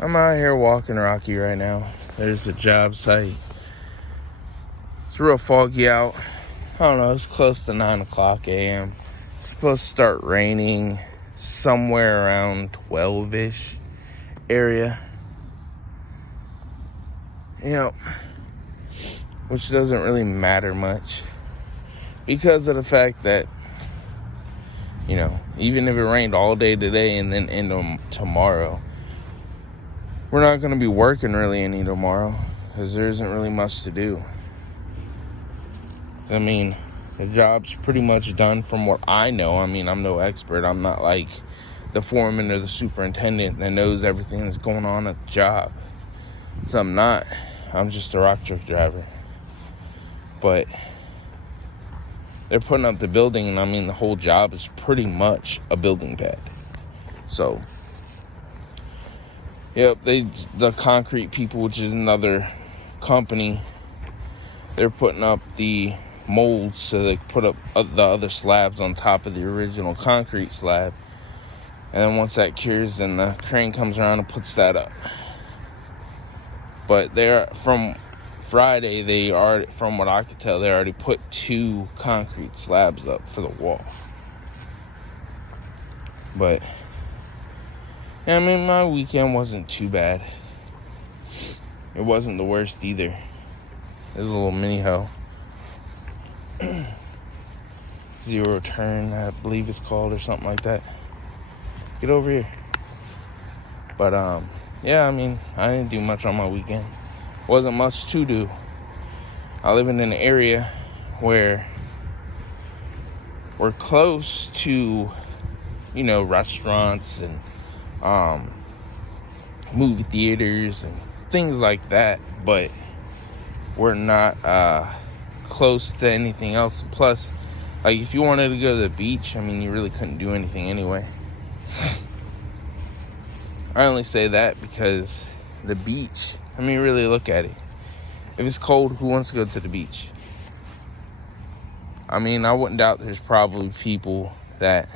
I'm out here walking Rocky right now. There's the job site. It's real foggy out. I don't know, it's close to 9 o'clock a.m. It's supposed to start raining somewhere around 12-ish area. Which doesn't really matter much because of the fact that, even if it rained all day today and then into tomorrow, we're not going to be working really any tomorrow because there isn't really much to do. I mean, the job's pretty much done from what I know. I mean, I'm no expert. I'm not like the foreman or the superintendent that knows everything that's going on at the job. So I'm not. I'm just a rock truck driver. But they're putting up the building, and I mean, the whole job is pretty much a building pad. So, yep, the concrete people, which is another company, they're putting up the molds, so they put up the other slabs on top of the original concrete slab. And then once that cures, then the crane comes around and puts that up. But from Friday, from what I could tell, they already put 2 concrete slabs up for the wall. But, I mean, my weekend wasn't too bad. It wasn't the worst either. It was a little mini hell. Zero turn, I believe it's called, or something like that. Get over here. But, yeah, I mean, I didn't do much on my weekend. Wasn't much to do. I live in an area where we're close to, restaurants and movie theaters and things like that, but we're not close to anything else. Plus, like, if you wanted to go to the beach, I mean, you really couldn't do anything anyway. I only say that because the beach, I mean, really look at it. If it's cold, who wants to go to the beach? I mean, I wouldn't doubt there's probably people that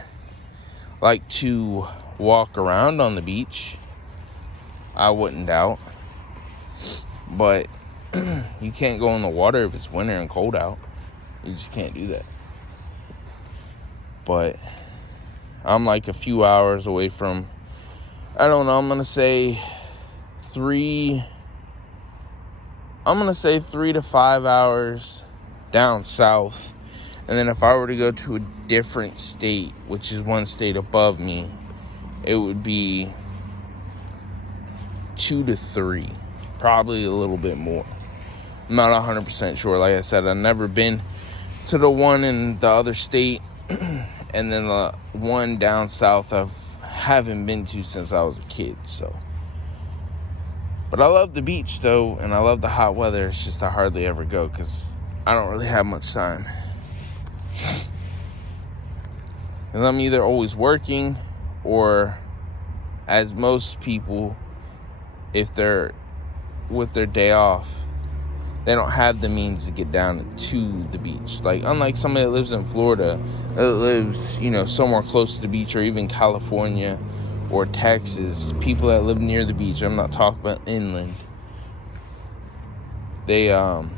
like to walk around on the beach. I wouldn't doubt. But you can't go in the water if it's winter and cold out. You just can't do that. But I'm like a few hours away from, I don't know, I'm going to say 3 to 5 hours down south. And then if I were to go to a different state, which is one state above me, it would be 2 to 3, probably a little bit more. I'm not 100% sure. Like I said, I've never been to the one in the other state, and then the one down south I haven't been to since I was a kid. So, but I love the beach though, and I love the hot weather. It's just I hardly ever go because I don't really have much time. And I'm either always working, or as most people, if they're with their day off, they don't have the means to get down to the beach. Like, unlike somebody that lives in Florida, that lives, somewhere close to the beach, or even California or Texas, people that live near the beach, I'm not talking about inland, they have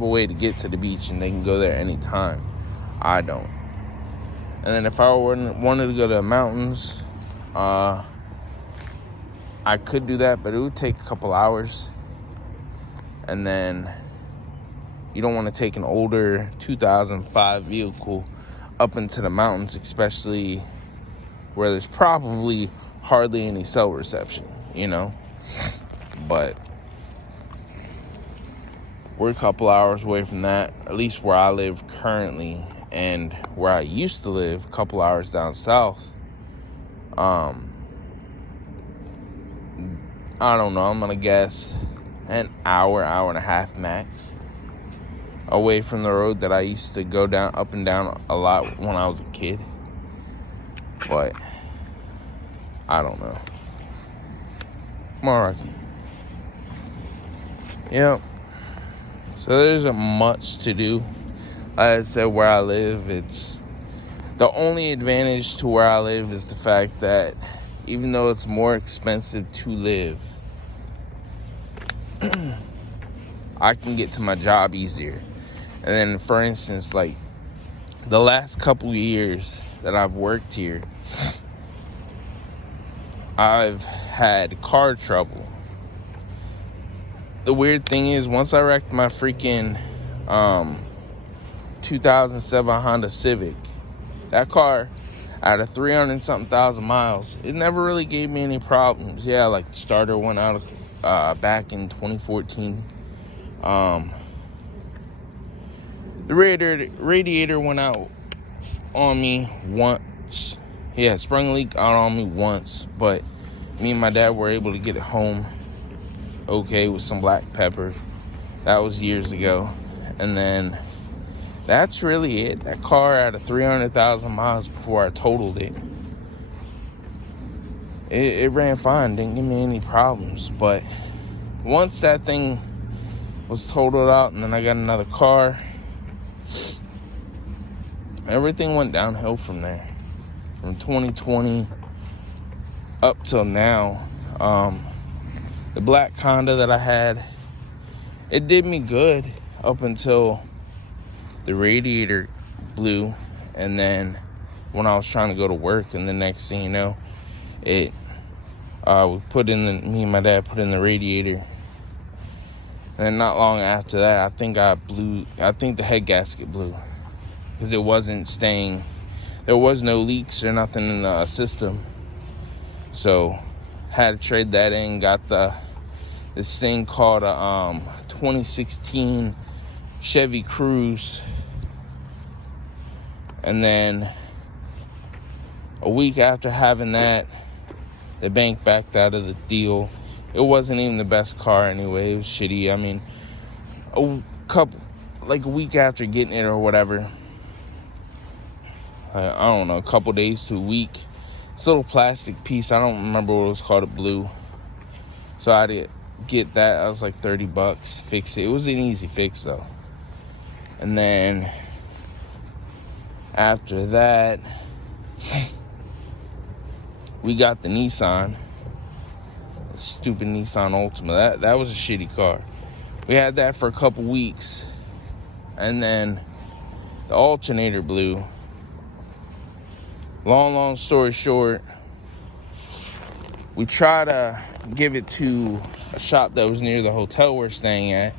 a way to get to the beach and they can go there anytime. I don't. And then if I wanted to go to the mountains, I could do that, but it would take a couple hours. And then you don't want to take an older 2005 vehicle up into the mountains, especially where there's probably hardly any cell reception, But we're a couple hours away from that, at least where I live currently, and where I used to live, a couple hours down south. I don't know, I'm going to guess an hour and a half max away from the road that I used to go up and down a lot when I was a kid. But I don't know. Come on, Rocky. Yep. So there isn't much to do. Like I said, where I live, it's the only advantage to where I live is the fact that even though it's more expensive to live, I can get to my job easier. And then, for instance, like the last couple years that I've worked here, I've had car trouble. The weird thing is, once I wrecked my freaking 2007 Honda Civic, that car, out of 300 something thousand miles, it never really gave me any problems. Yeah, like the starter went out back in 2014. The radiator went out on me once. Yeah, sprung leak out on me once, but me and my dad were able to get it home okay with some black pepper. That was years ago. And then that's really it. That car, out of 300,000 miles before I totaled it, it ran fine, didn't give me any problems. But once that thing was totaled out and then I got another car, everything went downhill from there. From 2020 up till now. The black Honda that I had, it did me good up until the radiator blew, and then when I was trying to go to work, and the next thing you know, me and my dad put in the radiator, and then not long after that, I think the head gasket blew, because it wasn't staying. There was no leaks or nothing in the system, so had to trade that in. Got this thing called a 2016 Chevy Cruze, and then a week after having that, the bank backed out of the deal. It wasn't even the best car anyway. It was shitty. I mean, a week after getting it or whatever, I don't know, a couple days to a week, this little plastic piece, I don't remember what it was called, it blew. So I had to get that. I was like $30, fix it. It was an easy fix though. And then after that, we got the Nissan, stupid Nissan Altima. That was a shitty car. We had that for a couple weeks, and then the alternator blew. Long story short, we tried to give it to a shop that was near the hotel we're staying at,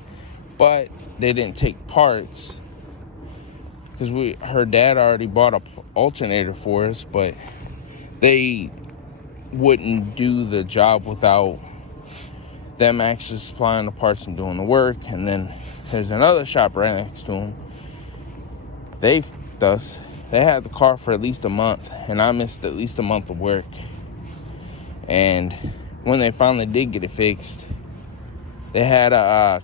but they didn't take parts, because her dad already bought a alternator for us, but they wouldn't do the job without them actually supplying the parts and doing the work. And then there's another shop right next to them. They f***ed us. They had the car for at least a month, and I missed at least a month of work. And when they finally did get it fixed, they had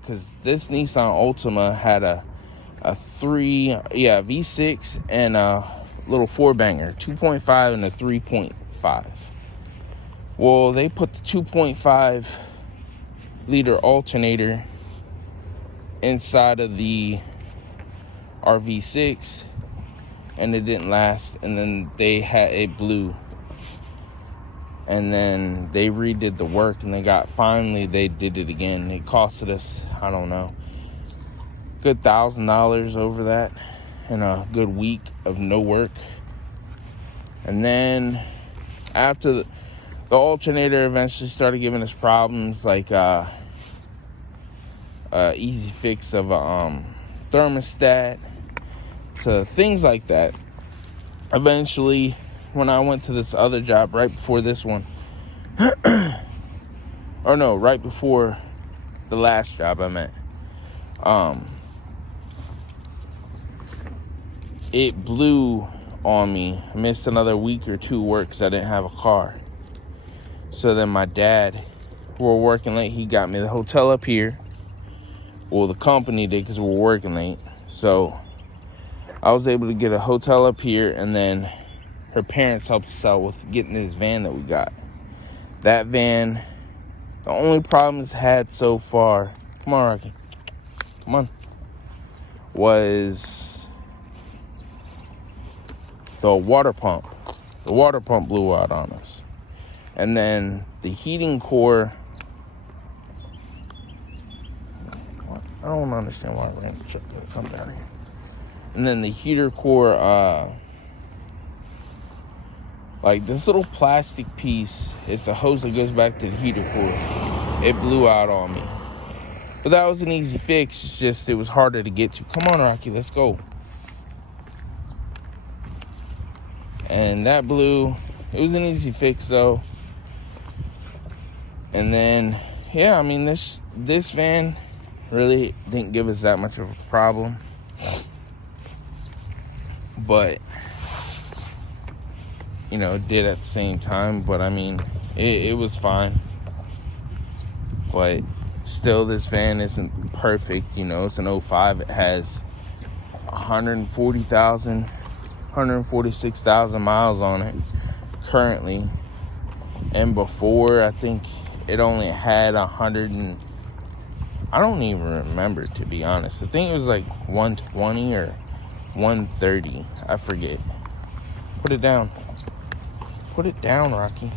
because this Nissan Altima had a V6 and a little 4-banger, 2.5 and a 3.5. Well, they put the 2.5 liter alternator inside of the RV6, and it didn't last, and then it blew, and then they redid the work, and they did it again. It costed us, I don't know, good $1,000 over that in a good week of no work. And then after the alternator eventually started giving us problems, like easy fix of a thermostat, to things like that. Eventually, when I went to this other job right before this one, or no, right before the last job I'm at, it blew on me. I missed another week or two work because I didn't have a car. So then my dad, we were working late, he got me the hotel up here. Well, the company did, because we were working late. So I was able to get a hotel up here, and then her parents helped us out with getting this van that we got. That van, the only problem it's had so far, come on, Rocky, come on, was the water pump. The water pump blew out on us. And then the heating core, I don't understand why I ran the truck gotta come down here. And then the heater core, like this little plastic piece, it's a hose that goes back to the heater core. It blew out on me. But that was an easy fix, it's just it was harder to get to. Come on, Rocky, let's go. And that blew. It was an easy fix though. And then, yeah, I mean, this van really didn't give us that much of a problem. But, you know, it did at the same time. But, I mean, it was fine. But still, this van isn't perfect. You know, it's an 05. It has 146,000 miles on it currently. And before, I think it only had 100 and... I don't even remember, to be honest. I think it was like 120 or 130. I forget. Put it down. Put it down, Rocky.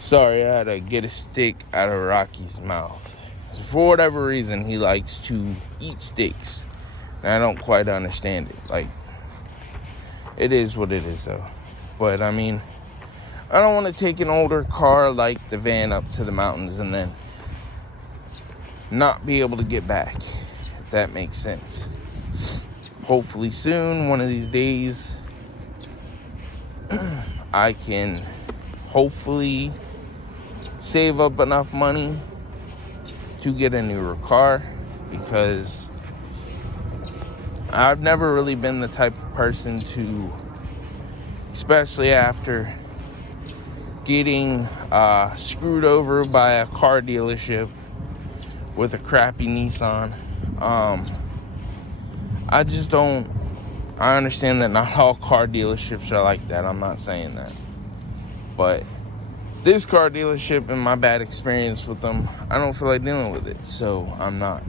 Sorry, I had to get a stick out of Rocky's mouth. For whatever reason, he likes to eat sticks. And I don't quite understand it. Like, it is what it is, though. But, I mean, I don't want to take an older car like the van up to the mountains and then not be able to get back, if that makes sense. Hopefully soon, one of these days, I can hopefully save up enough money to get a newer car, because I've never really been the type of person to, especially after getting screwed over by a car dealership with a crappy Nissan. I just don't... I understand that not all car dealerships are like that. I'm not saying that. But this car dealership and my bad experience with them, I don't feel like dealing with it. So I'm not.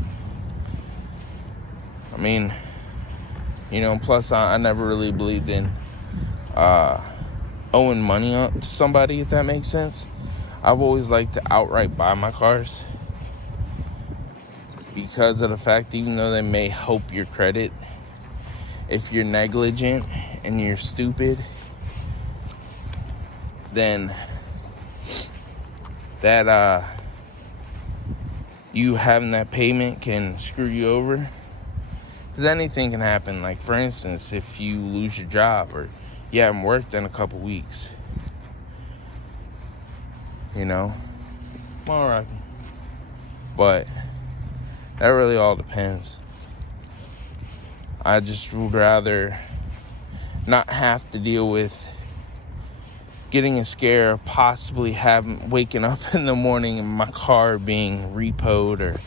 I mean, you know, plus I never really believed in owing money to somebody, if that makes sense. I've always liked to outright buy my cars, because of the fact, even though they may help your credit, if you're negligent and you're stupid, then that you having that payment can screw you over. Because anything can happen. Like, for instance, if you lose your job or you haven't worked in a couple weeks, you know. Come on, Rocky. But that really all depends. I just would rather not have to deal with getting a scare, possibly waking up in the morning and my car being repoed or,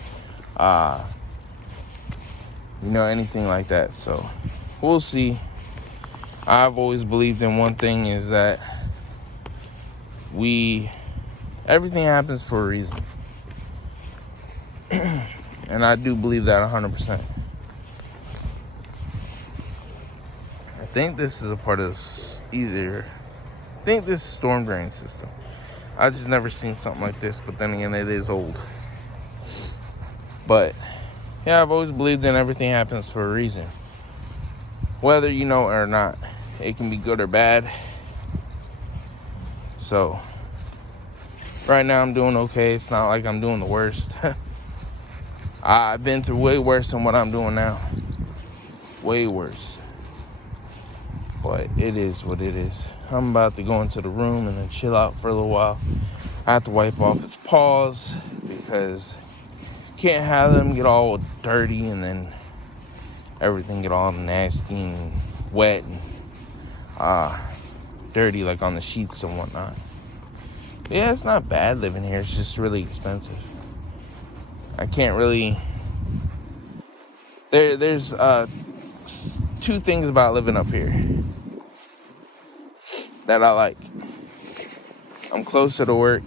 you know, anything like that. So we'll see. I've always believed in one thing, is that everything happens for a reason. And I do believe that 100%. I think this is a part of I think this is storm drain system. I just never seen something like this, but then again, it is old. But yeah, I've always believed in everything happens for a reason. Whether you know it or not. It can be good or bad. So right now I'm doing okay. It's not like I'm doing the worst. I've been through way worse than what I'm doing now. Way worse. But it is what it is. I'm about to go into the room and then chill out for a little while. I have to wipe off his paws because can't have them get all dirty and then everything get all nasty and wet and dirty, like on the sheets and whatnot. But yeah, it's not bad living here. It's just really expensive. I can't really... There's two things about living up here that I like. I'm closer to work,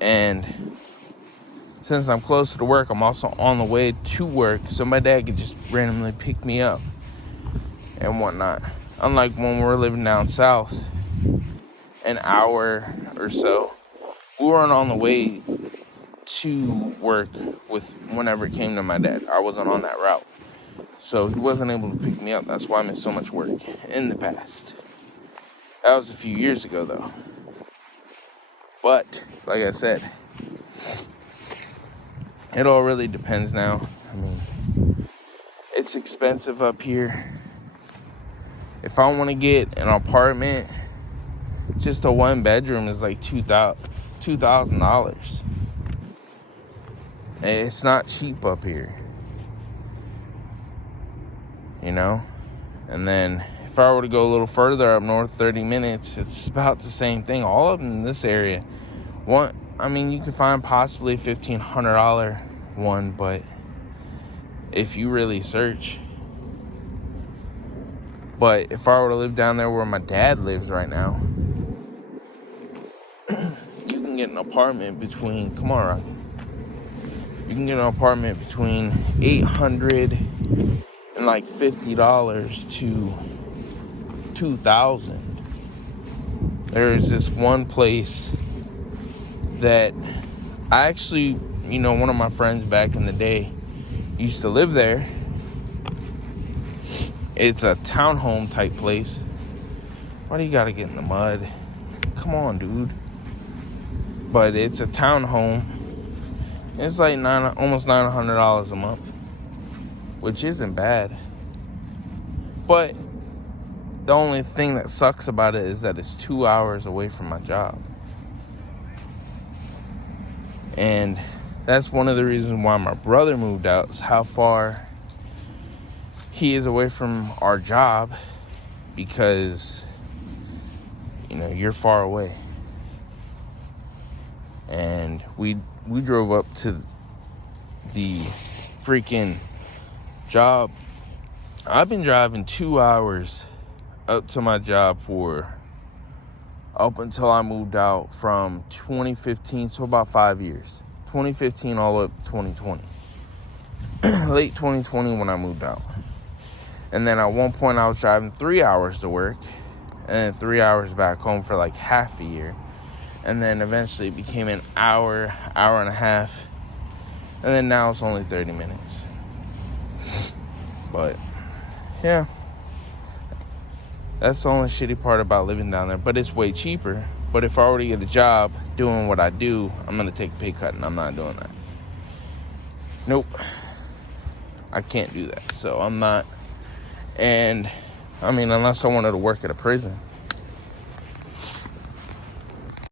and since I'm closer to work, I'm also on the way to work, so my dad could just randomly pick me up and whatnot. Unlike when we're living down south, an hour or so. We weren't on the way to work with whenever it came to my dad. I wasn't on that route. So he wasn't able to pick me up. That's why I missed so much work in the past. That was a few years ago, though. But, like I said, it all really depends now. I mean, it's expensive up here. If I want to get an apartment, just a one bedroom is like $2,000. It's not cheap up here. You know? And then if I were to go a little further up north, 30 minutes, it's about the same thing. All of them in this area. You can find possibly a $1,500 one, but if you really search. But if I were to live down there where my dad lives right now, you can get an apartment between, come on, Rocky. You can get an apartment between $800 and like $50 to $2,000. There's this one place that I actually, one of my friends back in the day used to live there. It's a townhome type place. Why do you gotta get in the mud? Come on, dude. But it's a townhome. It's like almost $900 a month, which isn't bad. But the only thing that sucks about it is that it's 2 hours away from my job. And that's one of the reasons why my brother moved out, is how far he is away from our job, because, you're far away. And we drove up to the freaking job. I've been driving 2 hours up to my job up until I moved out from 2015, so about 5 years. 2015 all up to 2020. Late 2020 when I moved out. And then at one point I was driving 3 hours to work, and then 3 hours back home for like half a year. And then eventually it became an hour and a half. And then now it's only 30 minutes. But, yeah. That's the only shitty part about living down there. But it's way cheaper. But if I were to get a job doing what I do, I'm going to take a pay cut, and I'm not doing that. Nope. I can't do that. So I'm not. And, unless I wanted to work at a prison.